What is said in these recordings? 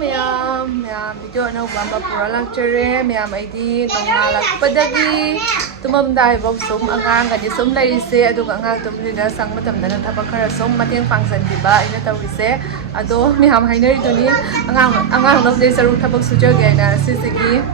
ma'am video no bamba pura lecture ma'am ID nongalak padagi tumamdai bok sum angang ga sum lai se aduga angang tumrina sang matamdana thaba khara sum mateng pangsan diba ina tawise ado ma'am hainari duni angang no de saru thabak sujoge na sisigi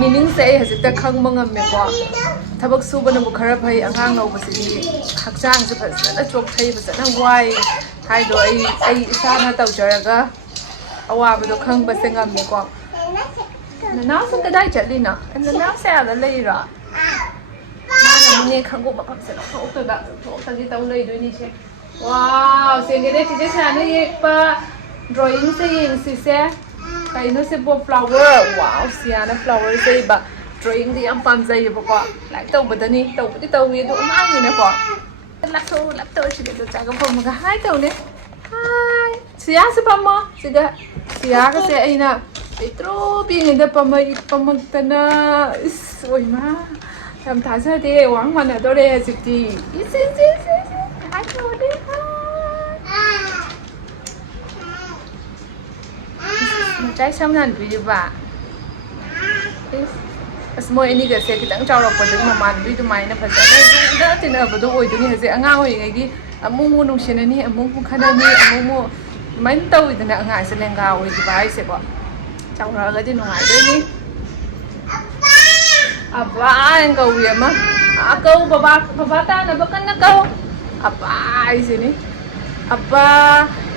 meaning say hazita khangma ngamme ko thabak subana bu khara phai angang no basigi hakchang se phasana chok thai phasana wai haido ai isana tawjaraga awabado khangba se ngamme ko na sang kadai chatlina na sa da leira na ne khanggo ba phakse no to da to ta gi taw lei doi ni se wow sengede ti je sa ne yekpa drawing se yeng si se kai no se bo flower wow siana flower se ba drawing di am pam jai ba ko lai taw badani taw budi taw ni do ma ni ne ko lapto shi de ta ga pom ga hai taw ne hai sia se pam mo siga sia ga se aina itro pi ngi da pam tana is oi ma tam tha sa de wang man do re siti is hai taw de trái sâm nan vì ba moi ini ga se kitang chawra pa ding ma man bi du mai na phasa da tin ba do oi du ni se anga oi ngai gi amu mu nung shin ni amu mu khana ni amu mu man tau i na anga se lenga oi di bai se ko chawra ga di nungai de ni aba ang ga wi ma a kau baba ta na ba kan na kau aba ai se ni aba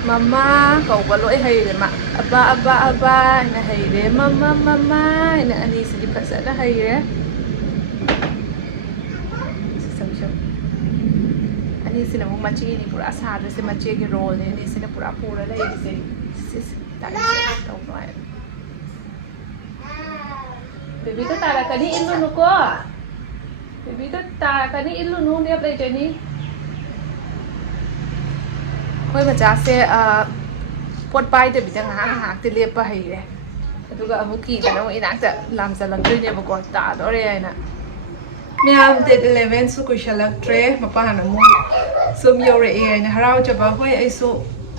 mama kau baloi hai le ma aba na hai le mama na ani si di phasa na hai re sam ani si na mo machi ni pura sa de se machi ge role ni si na pura le se ta se tau mai baby to tara kani ilu nu ko baby to tara kani ilu nu ne play jeni khoi bacha se pot pai de bidang ha te lepa hai re aduga amuki da no inak ta lam salang doi ne ba ko ta do re na myam te 11 su ku shalak tre mapa na mu sum yo re ai na harau cha ba hoi ai su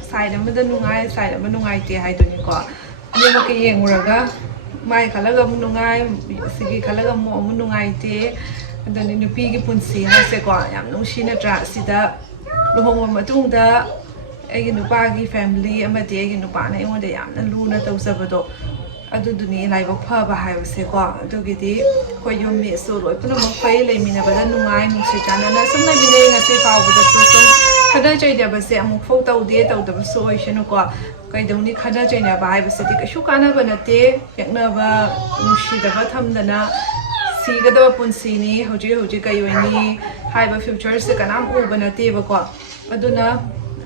sai da ma da nungai sai da ma nungai te hai do ni ko ni ma ke yeng uraga mai khala ga mu nungai sigi khala ga mu nungai te adani nupi gi punsi ha se ko yam nung shi na tra sida lohong ma tung da ai nupa gi family amati ai nupa na ingonda yamna luna tawsabado aduduni laiba phaba haibase ko adugidi khoi yum mi so loi puna mo phai leimina bada nungai musi kana na sum lai bine nga se fawbada sum khada chai da base amuk fo taw de taw da so oi shenu ko kai dawni khada chai na ba haibase ti kashu kana banate yakna ba musi da ba thamdana sigada punsi ni hoji kai wani haiba future se kanam u banate ba ko aduna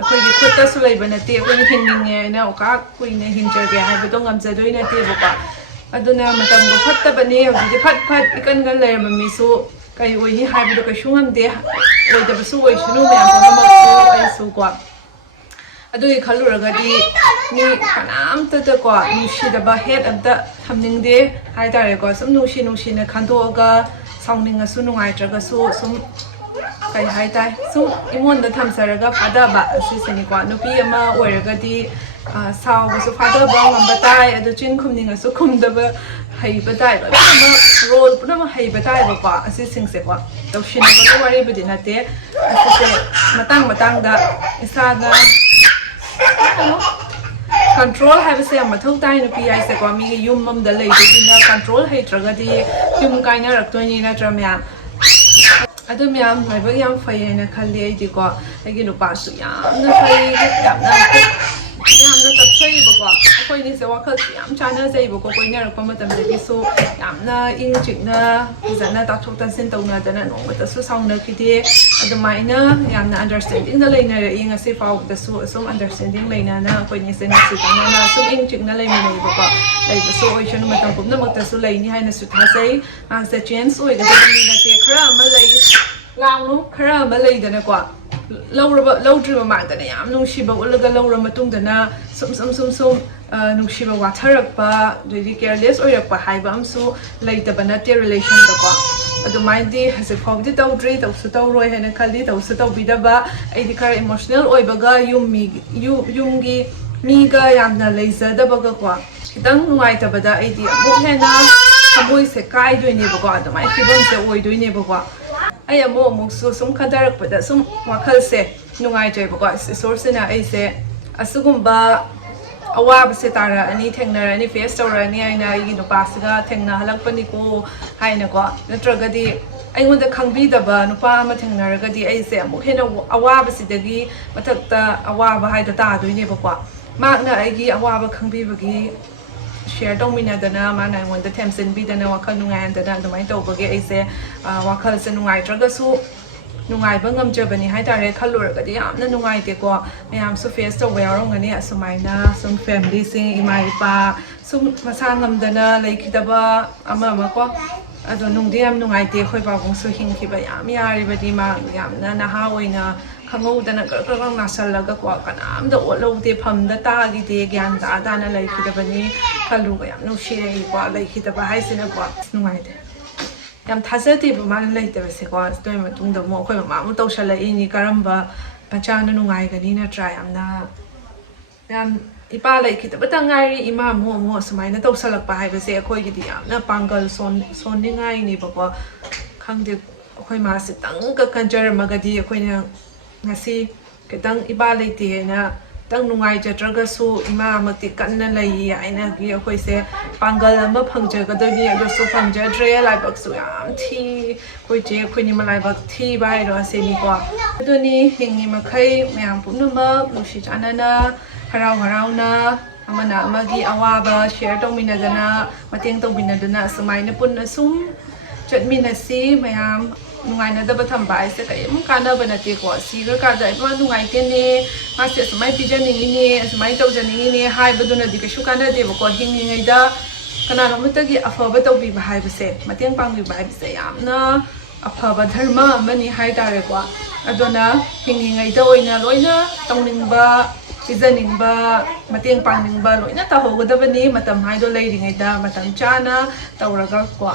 khoi gi khutta su lai banate ko ni hinninge na oka kuine hinjage hai ba dong amja doi na te ba ko aduna matam go phatta bani hoji phat ikan gan lai mami su kai oi ni hai ba do ka shungam de oi da su oi shunu me am ko ma su ai su ko adui khaluraga di ni kanam ta ko ni shi da ba head of the thamning de hai tare ko sum nu shi na khanto ga songning a su nungai traga su sum kai hai tai sum imon da thamsaraga phada ba si seni ko nupi ama oiraga di saw ba su phada ba ngam ba tai adu chin khumning a su khum da ba hai ba tai ba role puna ma hai ba tai ba ko asi sing se ko to shin ba ko wari ba din ate asi se matang da isa na control haibase mathau tai na pi ai se ko mi yum mam da lei di na control hai traga di yum kai na rak to ni na tra myam adu myam laiba yam phai na khali ai di ko ai gi nu pa su yam na phai yam na tapchai ba ko koi ni se wa khal yam chana sei ba ko koi na rak pa matam de gi su yam na ing chik na zana ta thok tan sin tau na da na no ba ta su saung na ki de adu mai na yam na understanding da lai na ing a se fa da su some understanding lai na na koi ni se na su ta na su ing chik na lai mi nei ba ko lai ba so oi chanu matam pum na mak ta su lai ni hai na su tha sei ang se chance oi ga da ni na te khara ma lai ngang nu khara ma lai da na ko lâu trừ mạng tại này ám nung shiba ulaga lâu ra matung dana sum nung shiba watharak pa really careless oirak pa haiba amsu laita banate relation da ko adumai di hase phog di taw dre taw su taw roi hena khali taw su taw bidaba ai di kar emotional oibaga yumgi ꯃꯤꯒ ꯌꯥꯝꯅ ꯂꯩꯖꯗꯕꯒꯀꯣ ꯈꯤꯇꯪ ꯅꯨꯡꯉꯥꯏꯇꯕꯗ ꯑꯩꯗꯤ ꯑꯃꯨꯛ ꯍꯦꯟꯅ ꯊꯃꯣꯏꯁꯦ ꯀꯥꯏꯗꯣꯏꯅꯦꯕꯀꯣ ꯑꯗꯨꯃꯥꯏꯅ ꯐꯤꯕꯝꯁꯦ ꯑꯣꯏꯗꯣꯏꯅꯦꯕꯀꯣ ꯑꯩ ꯑꯃꯨꯛꯁꯨ ꯁꯨꯝ ꯈꯟꯊꯔꯛꯄꯗ ꯁꯨꯝ ꯋꯥꯈꯜꯁꯦ ꯅꯨꯡꯉꯥꯏꯇ꯭ꯔꯦꯕꯀꯣ ꯏꯁꯣꯔꯁꯤꯅ ꯑꯩꯁꯦ ꯑꯁꯤꯒꯨꯝꯕ ꯑꯋꯥꯕꯁꯦ ꯇꯥꯔꯛꯑꯅꯤ ꯊꯦꯡꯅꯔꯅꯤ ꯐꯦꯁ ꯇꯧꯔꯛꯑꯅꯤ ꯍꯥꯏꯅ ꯑꯩꯒꯤ ꯅꯨꯄꯥꯁꯤꯒ ꯊꯦꯡꯅꯍꯜꯂꯛꯄꯅꯤꯀꯣ ꯍꯥꯏꯅꯀꯣ ꯅꯠꯇ꯭ꯔꯒꯗꯤ ꯑꯩꯉꯣꯟꯗ ꯈꯪꯕꯤꯗꯕ ꯅꯨꯄꯥ ꯑꯃ ꯊꯦꯡꯅꯔꯒꯗꯤ ꯑꯩꯁꯦ ꯑꯃꯨꯛ ꯍꯦꯟꯅ ꯑꯋꯥꯕꯁꯤꯗꯒꯤ ꯃꯊꯛꯇ ꯑꯋꯥꯕ ꯍꯥꯏꯗꯣ ꯇꯥꯗꯣꯏꯅꯦꯕꯀꯣ ꯃꯥꯅ ꯑꯩꯒꯤ ꯑꯋꯥꯕ ꯈꯪꯕꯤꯕꯒꯤ ꯁꯤꯌꯔ ꯇꯧꯃꯤꯟꯅꯗꯅ ꯃꯥꯅ ꯑꯩꯉꯣꯟꯗ ꯊꯦꯝꯖꯤꯟꯕꯤꯗꯅ ꯋꯥꯈꯜ ꯅꯨꯡꯉꯥꯏꯍꯟꯗꯅ ꯑꯗꯨꯃꯥꯏꯅ ꯇꯧꯕꯒꯤ ꯑꯩꯁꯦ ꯋꯥꯈꯜꯁꯦ ꯅꯨꯡꯉꯥꯏꯇ꯭ꯔꯒꯁꯨ ꯅꯨꯡꯉꯥꯏꯕ ꯉꯝꯖꯕꯅꯤ ꯍꯥꯏꯇꯥꯔꯦ ꯈꯜꯂꯨꯔꯒꯗꯤ ꯌꯥꯝꯅ ꯅꯨꯡꯉꯥꯏꯇꯦꯀꯣ ꯃꯌꯥꯝꯁꯨ ꯐꯦꯁ ꯇꯧꯕ ꯌꯥꯎꯔꯝꯒꯅꯤ ꯑꯁꯨꯃꯥꯏꯅ ꯁꯨꯝ ꯐꯦꯃꯤꯂꯤꯁꯤꯡ ꯏꯃꯥ ꯏꯄꯥ ꯁꯨꯝ ꯃꯁꯥ ꯉꯝꯗꯅ ꯂꯩꯈꯤꯗꯕ ꯑꯃꯀꯣ ꯑꯗꯣ ꯅꯨꯡꯗꯤ ꯌꯥꯝ ꯅꯨꯡꯉꯥꯏꯇꯦ ꯑꯩꯈꯣꯏ ꯄꯥꯕꯨꯡꯁꯨ ꯍꯤꯡꯈꯤꯕ ꯌꯥꯝ ꯌꯥꯔꯤꯕꯗꯤ ꯃꯥ ꯌꯥꯝꯅ ꯅꯍꯥ ꯑꯣꯏꯅ ꯈꯪꯍꯧꯗꯅ ꯀꯔꯛ ꯅꯥꯁꯜꯂꯒꯀꯣ ꯀꯅꯥꯝꯇ ꯑꯣꯠꯍꯧꯗꯦ ꯐꯝꯗ ꯇꯥꯈꯤꯗꯦ ꯒ꯭ꯌꯥꯟ ꯇꯥꯅ ꯂꯩꯈꯤꯗꯕꯅꯤ ꯈꯜꯂꯨꯒ ꯌꯥꯝ ꯅꯨꯡꯁꯤꯔꯛꯏꯀꯣ ꯂꯩꯈꯤꯗꯕ ꯍꯥꯏꯁꯤꯅꯀꯣ ꯅꯨꯡꯉꯥꯏꯇꯦ ꯌꯥꯝ ꯊꯥꯖꯗꯦꯕ ꯃꯥꯅ ꯂꯩꯇꯕꯁꯦꯀꯣ ꯑꯗꯨꯒꯤ ꯃꯇꯨꯡꯗ ꯑꯃꯨꯛ ꯑꯩꯈꯣꯏ ꯃꯃꯥꯃꯨꯛ ꯇꯧꯁꯜꯂꯛꯏꯅꯤ ꯀꯔꯝꯕ ꯃꯆꯥꯅ ꯅꯨꯡꯉꯥꯏꯒꯅꯤ ꯅꯠꯇ꯭ꯔꯥ ꯌꯥꯝ ꯏꯄꯥ ꯂꯩꯈꯤꯗꯕꯇ ꯉꯥꯏꯔꯤ ꯏꯃꯥ ꯑꯃꯨꯛ ꯑꯁꯨꯃꯥꯏꯅ ꯇꯧꯁꯜꯂꯛꯄ ꯍꯥꯏꯕꯁꯦ ꯑꯩꯈꯣꯏꯒꯤꯗꯤ ꯌꯥꯝꯅ ꯄꯥꯡꯒꯜ ꯁꯣꯟꯅꯤꯡꯉꯥꯏꯅꯦꯕꯀꯣ ꯈꯪꯗꯦ ꯑꯩꯈꯣꯏ ꯃꯥꯁꯤꯇꯪꯒ ꯀꯟꯖꯔꯝꯃꯒꯗꯤ ꯑꯩꯈꯣꯏꯅ ꯉꯁꯤ ꯈꯤꯇꯪ ꯏꯄꯥ ꯂꯩꯇꯦꯅ ꯈꯤꯇꯪ ꯅꯨꯡꯉꯥꯏꯖꯗ꯭ꯔꯒꯁꯨ ꯏꯃꯥꯃꯛꯇꯤ ꯀꯟꯅ ꯂꯩ ꯍꯥꯏꯅꯒꯤ ꯑꯩꯈꯣꯏꯁꯦ ꯄꯥꯡꯒꯜ ꯑꯃ ꯐꯪꯖꯒꯗꯕꯅꯤ ꯑꯗꯨꯁꯨ ꯐꯪꯖꯗ꯭ꯔꯦ ꯂꯥꯏꯕꯛꯁꯨ ꯌꯥꯝ ꯊꯤ ꯑꯩꯈꯣꯏ ꯑꯩꯈꯣꯏꯅꯤꯃ ꯂꯥꯏꯕꯛ ꯊꯤꯕ ꯍꯥꯏꯔꯣ ꯑꯁꯤꯅꯤꯀꯣ ꯑꯗꯨꯅꯤ ꯍꯤꯡꯉꯤ ꯃꯈꯩ ꯃꯌꯥꯝ ꯄꯨꯝꯅꯃꯛ ꯅꯨꯡꯁꯤ ꯆꯥꯟꯅꯅ ꯍꯔꯥꯎ ꯍꯔꯥꯎꯅ ꯑꯃꯅ ꯑꯃꯒꯤ ꯑꯋꯥꯕ ꯁꯤꯌꯔ ꯇꯧꯃꯤꯟꯅꯗꯅ ꯃꯇꯦꯡ ꯇꯧꯃꯤꯟꯅꯗꯅ ꯑꯁꯨꯃꯥꯏꯅ ꯄꯨꯟꯅ ꯁꯨꯝ ꯆꯠꯃꯤꯟꯅꯁꯤ ꯃꯌꯥꯝ ꯅꯨꯡꯉꯥꯏꯅꯗꯕ ꯊꯝꯕ ꯍꯥꯏꯁꯦ ꯀꯔꯤꯝ ꯀꯥꯟꯅꯕ ꯅꯠꯇꯦꯀꯣ ꯁꯤꯈ꯭ꯔꯀꯥꯟꯗ ꯑꯩꯉꯣꯟꯗ ꯅꯨꯡꯉꯥꯏꯇꯦꯅꯦ ꯃꯥꯁꯦ ꯑꯁꯨꯃꯥꯏꯅ ꯄꯤꯖꯅꯤꯡꯉꯤꯅꯦ ꯑꯁꯨꯃꯥꯏꯅ ꯇꯧꯖꯅꯤꯡꯉꯤꯅꯦ ꯍꯥꯏꯕꯗꯨꯅꯗꯤ ꯀꯩꯁꯨ ꯀꯥꯟꯅꯗꯦꯕꯀோ ꯍꯤꯡꯉꯤꯉꯩꯗ ꯀꯅꯥꯅꯣꯃꯇꯒꯤ ꯑꯐꯕ ꯇꯧꯕꯤꯕ ꯍꯥꯏꯕꯁꯦ ꯃꯇꯦꯡ ꯄꯥꯡꯕꯤꯕ ꯍꯥꯏꯕꯁꯦ ꯌꯥꯝꯅ ꯑꯐꯕ ꯙꯔꯃ ꯑꯃꯅꯤ ꯍꯥꯏꯇꯥꯔꯦꯀꯣ ꯑꯗꯨꯅ ꯍꯤꯡꯉꯤꯉꯩꯗ ꯑꯣꯏꯅ ꯂꯣꯏꯅ ꯇꯧꯅꯤꯡꯕ ꯄꯤꯖꯅꯤꯡꯕ ꯃꯇꯦꯡ ꯄꯥꯡꯅꯤꯡꯕ ꯂꯣꯏꯅ ꯇꯧꯍꯧꯒꯗꯕꯅꯤ ꯃꯇꯝ ꯍꯥꯏꯗꯣ ꯂꯩꯔꯤꯉꯩꯗ ꯃꯇꯝ ꯆꯥꯅ ꯇꯧꯔꯒ ꯀꯣ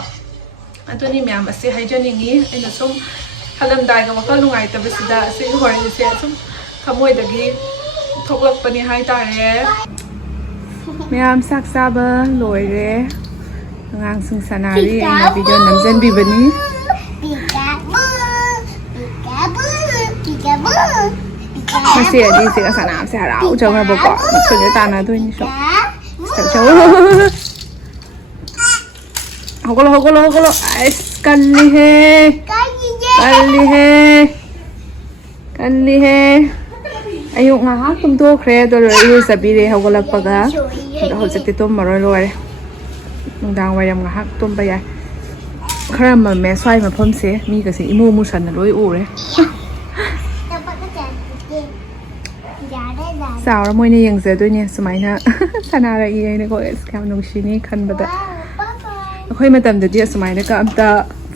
ꯑꯗꯨꯅꯤ ꯃꯌꯥꯝ ꯑꯁꯤ ꯍꯥꯏꯖꯅꯤꯡꯉꯤ ꯑꯩꯅ ꯁꯨꯝ ꯍꯜꯂꯝꯗꯥꯏꯒ ꯋꯥꯈꯜ ꯅꯨꯡꯉꯥꯏꯇꯕꯁꯤꯗ ꯑꯁꯤꯒꯤ ꯋꯥꯔꯤꯁꯦ ꯁꯨꯝ ꯊꯃꯣꯏꯗꯒꯤ ꯊꯣꯛꯂꯛꯄꯅꯤ ꯍꯥꯏꯇꯥꯔꯦ ꯃꯌꯥꯝ ꯆꯥꯛ ꯆꯥꯕ ꯂꯣꯏꯔꯦ ꯑꯉꯥꯡꯁꯤꯡ ꯁꯥꯟꯅꯔꯤ ꯑꯩꯅ ꯚꯤꯗꯤꯑꯣ ꯅꯝꯖꯟꯕꯤꯕꯅꯤ ꯃꯁꯤ ꯑꯅꯤꯁꯦ ꯁꯅꯥꯝꯁꯦ ꯍꯔꯥꯎꯖꯈ꯭ꯔꯕꯀꯣ ꯃꯊꯣꯏꯁꯦ ꯇꯥꯟꯅꯗꯣꯏꯅꯤ ꯁꯨꯝ ꯍꯧꯒꯠꯂꯣ ꯑꯁ ꯀꯜꯂꯤꯍꯦ ꯑꯌꯨꯛ ꯉꯥꯏꯍꯥꯛ ꯇꯨꯝꯊꯣꯛꯈ꯭ꯔꯦ ꯑꯗꯣ ꯏꯔꯨꯖꯕꯤꯔꯦ ꯍꯧꯒꯠꯂꯛꯄꯒ ꯑꯗꯣ ꯍꯧꯖꯤꯛꯇꯤ ꯇꯨꯝꯃꯔꯣꯏ ꯂꯣꯏꯔꯦ ꯅꯨꯡꯗꯥꯡ ꯋꯥꯏꯔꯝ ꯉꯥꯏꯍꯥꯛ ꯇꯨꯝꯕ ꯌꯥꯏ ꯈꯔ ꯃꯝꯃꯦ ꯁ꯭ꯋꯥꯏ ꯃꯐꯝꯁꯦ ꯃꯤꯒꯁꯦ ꯏꯃꯨ ꯃꯨꯁꯟꯅ ꯂꯣꯏ ꯎꯔꯦ ꯆꯥꯎꯔ ꯃꯣꯏꯅ ꯌꯦꯡꯖꯗꯣꯏꯅꯦ ꯁꯨꯃꯥꯏꯅ ꯁꯥꯟꯅꯔꯛꯏ ꯑꯩꯅꯀꯣ ꯑꯁ ꯌꯥꯝ ꯅꯨꯡꯁꯤꯅꯤ ꯈꯟꯕꯗ ꯑꯩꯈꯣꯏ ꯃꯇꯝꯗꯗꯤ ꯑꯁꯨꯃꯥꯏꯅꯒ ꯑꯝꯇ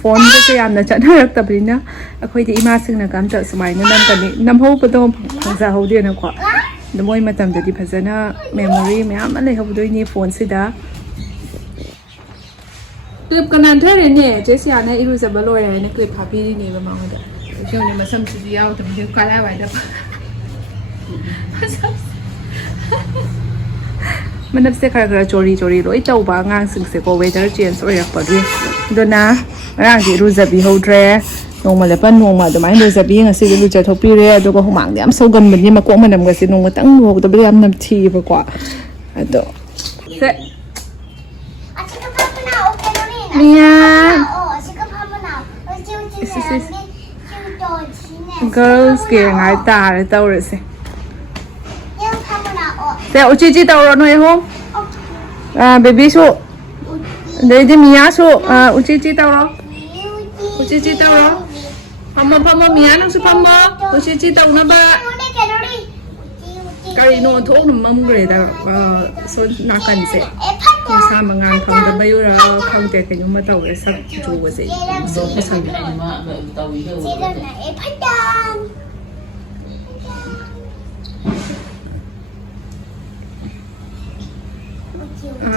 ꯐꯣꯟꯒꯁꯦ ꯌꯥꯝꯅ ꯆꯠꯅꯔꯛꯇꯕꯅꯤ나 ꯑꯩꯈꯣꯏꯗꯤ ꯏꯃꯥꯁꯤꯡꯅꯒ ꯑꯝꯇ ꯑꯁꯨꯃꯥꯏꯅ ꯅꯝꯍꯧꯕꯗꯣ ꯐꯪꯖꯍꯧꯗꯦꯅꯀꯣ ꯑꯗꯣ ꯃꯣꯏ ꯃꯇꯝꯗꯗꯤ ꯐꯖꯅ ꯃꯦꯃꯣꯔꯤ ꯃꯌꯥꯝ ꯑꯃ ꯂꯩꯍꯧꯗꯣꯏꯅꯤ ꯐꯣꯟꯁꯤꯗ ꯀ꯭ꯂꯤꯞꯀ ꯅꯥꯟꯊꯔꯦꯅꯦ ꯖꯦꯁꯤꯌꯥꯅ ꯏꯔꯨꯖꯕ ꯂꯣꯏꯔꯦ ꯍꯥꯏꯅ ꯀ꯭ꯂꯤꯞ ꯍꯥꯞꯄꯤꯔꯤꯅꯦꯕ ꯃꯉꯣꯟꯗ ꯁꯤꯒꯨꯝꯕ ꯃꯁꯝꯁꯤꯁꯨ ꯌꯥꯎꯗꯕꯁꯦ ꯀꯔꯥꯏꯋꯥꯏꯗ ꯃꯅꯞꯁꯦ ꯈꯔ ꯆꯣꯔꯤ ꯂꯣꯏ ꯇꯧꯕ ꯑꯉꯥꯡꯁꯤꯡꯁꯦꯀꯣ ꯋꯦꯗꯔ ꯆꯦꯟꯖ ꯑꯣꯏꯔꯛꯄꯒꯤ ꯑꯗꯨꯅ ꯉꯔꯥꯡꯗꯤ ꯏꯔꯨꯖꯕꯤꯍꯧꯗ꯭ꯔꯦ ꯅꯣꯡꯃ ꯂꯦꯞꯄ ꯅꯣꯡꯃ ꯑꯗꯨꯃꯥꯏꯅ ꯂꯨꯖꯕꯤ ꯉꯁꯤꯗꯤ ꯂꯨꯖꯊꯣꯛꯄꯤꯔꯦ ꯑꯗꯨꯒ ꯍꯨꯃꯥꯡꯗꯤ ꯌꯥꯝ ꯁꯧꯒꯟꯕꯅꯤ ꯃꯀꯣꯛ ꯃꯅꯝꯒꯁꯦ ꯅꯣꯡꯃꯇꯪ ꯂꯨꯍꯧꯗꯕꯗ ꯌꯥꯝ ꯅꯝꯊꯤꯑꯕꯀꯣ ꯑꯗꯣ girls game ꯉꯥꯏ ꯇꯥꯔꯦ ꯇꯧꯔꯤꯁꯦ ꯁꯦ ꯎꯆꯤꯆꯤ ꯇꯧꯔꯣ ꯅꯣꯏ ꯑꯍꯨꯝ ꯕꯦꯕꯤꯁꯨ ꯑꯗꯩꯗꯤ ꯃꯤꯌꯥꯁꯨ ꯎꯆꯤꯆꯤ ꯇꯧꯔꯣ ꯐꯝꯃꯣ ꯃꯤꯌꯥ ꯅꯪꯁꯨ ꯐꯝꯃꯣ ꯎꯆꯤꯆꯤ ꯇꯧꯅꯕ ꯀꯔꯤꯅꯣ ꯑꯣꯟꯊꯣꯛꯅ ꯃꯝꯈ꯭ꯔꯦꯗ ꯁꯣ ꯅꯥꯀꯟꯁꯦ ꯃꯁꯥ ꯃꯉꯥꯟ ꯐꯪꯗꯕꯩꯔ ꯈꯪꯗꯦ ꯀꯩꯅꯣꯝꯃ ꯇꯧꯔꯦ ꯁꯛ ꯆꯨꯕꯁꯦ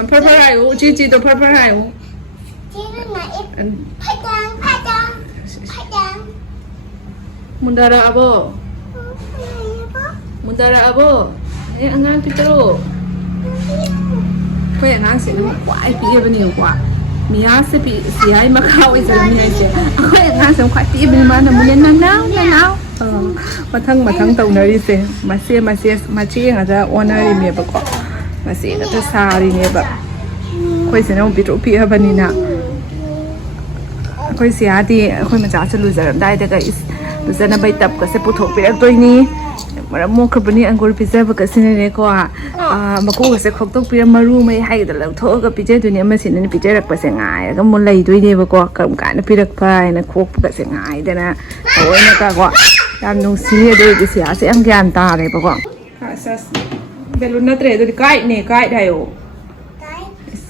ꯐꯔ ꯍꯥꯏꯌꯨ ꯎꯆꯤꯆꯤꯗꯣ ꯐꯔ ꯍꯥꯏꯌꯨ mundarabo Angang pitro. Kaya nga sila quite even you what. Miyasa pi siya ay makaway sa niya siya. Kaya nga sa quite even man mo na now. Matang tàu nơi đi xe mà xe nga ra oina ri me ba ko ma xe nga ta sa ri ne ba khoi se no bi tro pi ha ba ni na khoi sia di khoi ma cha lu zaram dai da ga is lu zana bai tap ka se pu thok pi ra toi ni mara mo khra bani angor pi za ba ka sin ne ko ma ko se khok tok pi maru mai hai da lau tho ga pi je du ni ma sin ni pi je rak pa se ngai ga mo lai doi ne ba ko kam ka na pi rak pa na khok ka se ngai da na oi na ka ko Làm nung xí đây thì sẽ ăn gan ta này bà con. Sao về luôn nó tre rồi cái này cái đây ồ.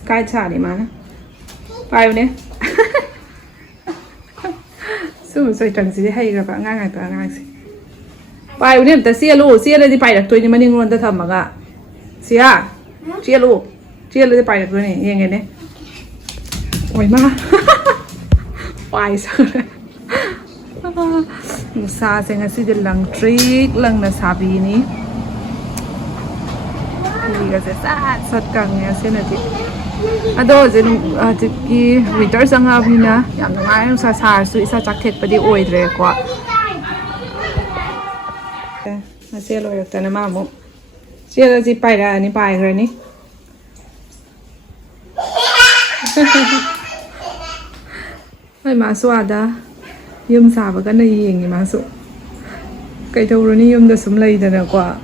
Cái chả này mà. Phải nè. Su rồi chẳng gì hay rồi bạn ngang gì. Phải nè ta xia đây thì phải được tôi nhưng mà nhưng luôn ta thầm mà cả. Xia đây thì phải được tôi này nghe nè. Ôi ma. Phải sao đây. Musa se ngasi de lang trick lang na sabi ni Liga se sat kang ya se na ti ado je ki winter sang ha bina yam ngai sa su isa chak thek pa di oi dre ko na se lo yak ta na ma mo se la ji pai ra ni pai gra ni ai ma swada Yum saba ka na yeng ma so kai thau ro ni yum da sum lai da na kwa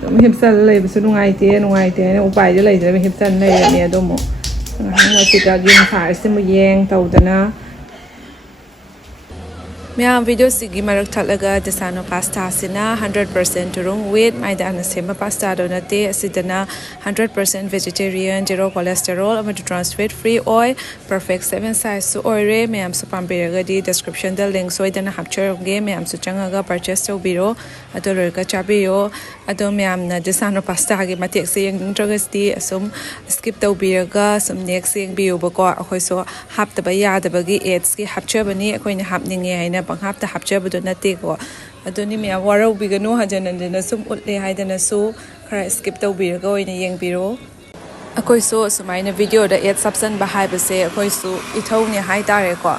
dum hip sal lai ba su nungai te na upai de lai da hip sal lai ne do mo hang wa ti ka yum sa se mo yeng tau da na Mea video sigi marak thalaga desano pasta sina 100% turung wheat maida na sema pasta do na te asidana 100% vegetarian zero cholesterol ama trans fat free oil perfect 7 size su oire meam su pambiraga di description da link so idana hapchar ge meam su changaga purchase to biro adolor ka chabiyo ado meam na desano pasta ge matek se yang introgas di asum skip to biraga sum next yang biyo ba ko akhoi so hap ta ba ya da ba gi ads ki hapchar bani akhoi ni hapninge haina panghap ta hapcha bu na te ko adoni me awaro bigano hajanan na sum utle haidana su khara skip to bir go ina yeng biro akoi so sumaina video da et subsan ba haibase akoi su ithau ni hai tare ko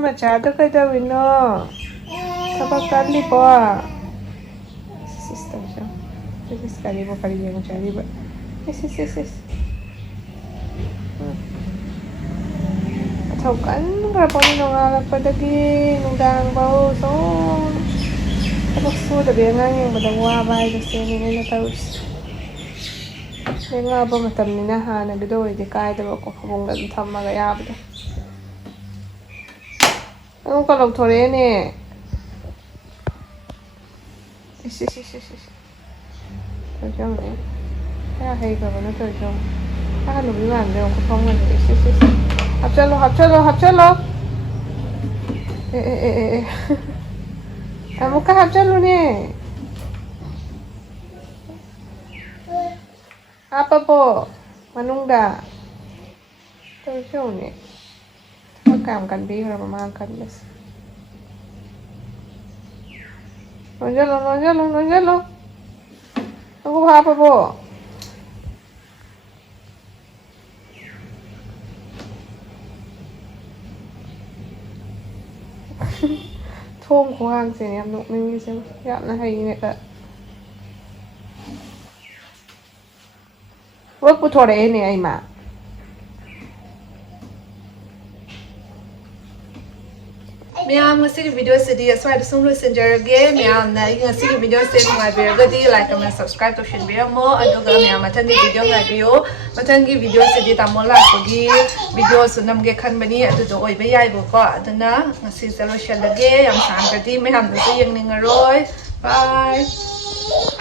Masyado kayo gawin, no? Kapag kali po, Sister siya. Kali po yung siya, diba? Yes. At hawkan, rapon nung alagpadagi, nung dang baho, so, tapos po, tabi nga yung madangwa ba, kasi nila taos. May nga ba matam ninahan, nagdo, hindi kaya diba ko kung ganun tama gaya ba. Ang kalog thore ne. Is. Thôi ne. Ya hay ka bana thôi jom. Ta lu bi man de ko phong ne. Is. Hap chalo. Amu ka hap chalo ne. Apa po? Manungda. Thôi jom ne. Cảm cần đi rồi mà cần đấy. Nó rất luôn. Nó có hấp bộ. Thôm của hàng gì em nụ mình như xem. Dạo nó hay này ạ. Vớt của thổ đấy này anh mà. Ma'am, ngasi video sidi aswai sung lu senjarage ma'am na ngasi video sidi ngai beragadi like comment subscribe to shin mo aduga ma'am matangi video ngai bio matangi video sidi tamola kogi video sunam ge khan bani adu do oi be yai bo ko aduna ngasi salo shalage yam sang gadi ma'am du yeng ningaroi bye